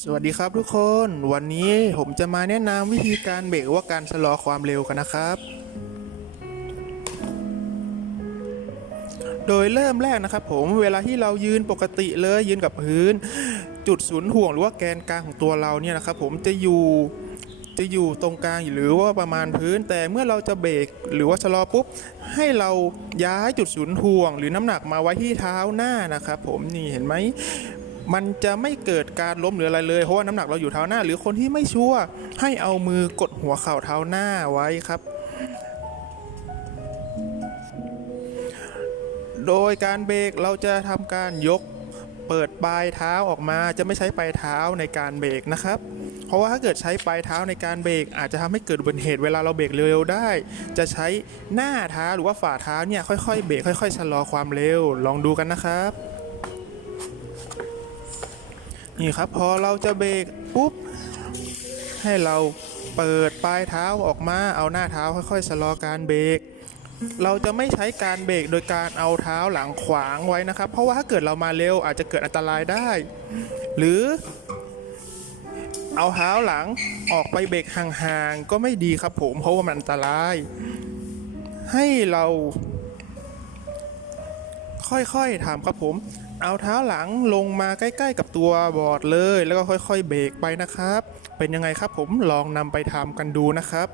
สวัสดีครับทุกคนวันนี้ผมจะมาแนะนำวิธีการเบรกว่าการชะลอความเร็วกันนะครับ โดยเริ่มแรกนะครับผมเวลาที่เรายืนปกติเลยยืนกับพื้น จุดศูนย์ห่วงหรือว่าแกนกลางของตัวเราเนี่ยนะครับผมจะอยู่จะอยู่ตรงกลางหรือว่าประมาณพื้น แต่เมื่อเราจะเบรกหรือว่าชะลอปุ๊บ ให้เราย้ายจุดศูนย์ห่วง หรือน้ำหนักมาไว้ที่เท้าหน้านะครับผมนี่เห็นไหม มันจะไม่เกิดการล้มหรืออะไรเลยเพราะว่าน้ำหนักเราอยู่เท้าหน้า หรือคนที่ไม่ชัวร์ให้เอามือกดหัวเข่าเท้าหน้าไว้ครับ โดยการเบรกเราจะทำการยกเปิดปลายเท้าออกมาจะไม่ใช้ปลายเท้าในการเบรกนะครับ เพราะว่าถ้าเกิดใช้ปลายเท้าในการเบรกอาจจะทำให้เกิดอุบัติเหตุเวลาเราเบรกเร็วๆได้ จะใช้หน้าเท้าหรือว่าฝ่าเท้าเนี่ยค่อยๆเบรกค่อยๆชะลอความเร็ว ลองดูกันนะครับ นี่ครับพอเราจะเบรกปุ๊บ ให้เราเปิดปลายเท้าออกมาเอาหน้าเท้าค่อยๆชะลอการเบรกเราจะไม่ใช้การเบรกโดยการเอาเท้าหลังขวางไว้นะครับ เพราะว่าถ้าเกิดเรามาเร็วอาจจะเกิดอันตรายได้ หรือ เอาเท้าหลังออกไปเบรกห่างๆก็ไม่ดีครับผมเพราะว่ามันอันตราย ให้เรา ค่อยๆทำครับผม เอาเท้าหลังลงมาใกล้ ๆ กับตัวบอร์ดเลย แล้วก็ค่อย ๆ เบรกไปนะครับ เป็นยังไงครับผมลองนำไปทำกันดูนะครับ